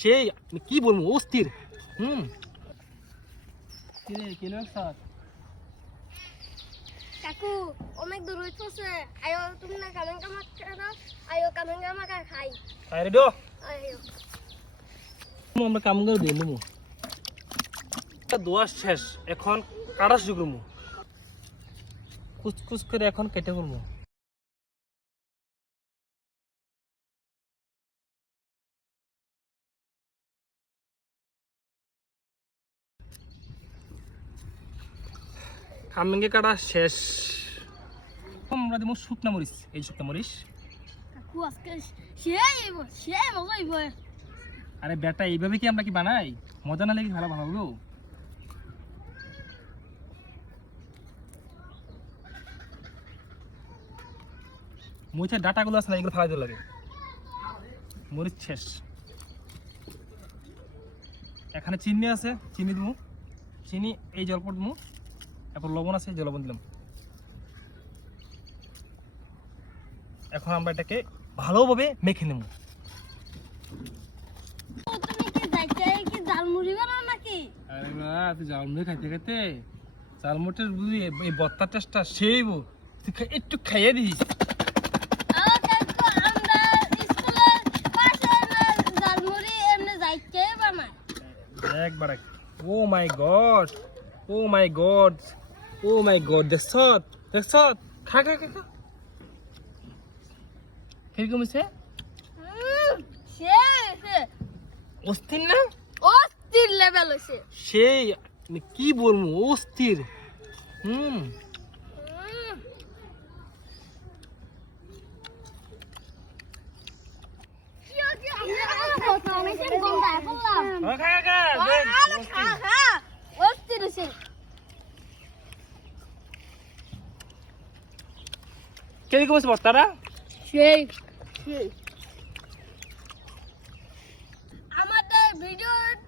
সেই আমি কি বলব অস্থির হুম। কিরে কিলো কাকু অনেক দূর হইতেছে। আয়ো তুমি না খাও আয়ো খাই আরে ডো আয়ো আমরা কাম করে নেব দোয়া শেষ এখন কাটা শুরু করব। কুচকুচ করে এখন কেটে করব কামিঙ্গে কাটা শেষ। আমরা দেবো শুকনা মরিচ এই শুকনা মরিচ। আরে বেটা এইভাবে কি আমরা কি বানাই? মজা না লেগে ভালো বানাবো? মরিচের ডাটাগুলো আছে না এগুলো ফেলাই দিতে লাগে। মরিচ শেষ। এখানে চিনি আছে চিনি দেবো। চিনি এই জল পর দেবো। তারপর লবণ আছে যে লবণ দিলাম। এখন আমরা এটাকে ভালোভাবে মেখে নেব। আরে তুই জালমুড়ি খাইতে এই বত্তার টেস্টটা সেই তুই একটু খাইয়ে দিস একবার। এক ও my god oh my god. Oh my god দেখছ? দেখছ? খা খা খা খা। কীরকম হয়েছে? অস্থির না? অস্থির লেভেল হইছে সেই আমি কি বলব অস্থির। হুম। খা খা খা দেখ, অস্থির। অস্থির হইছে কীরকম হয়েছে বস্তাটা? সেই। আমাদের ভিডিওটি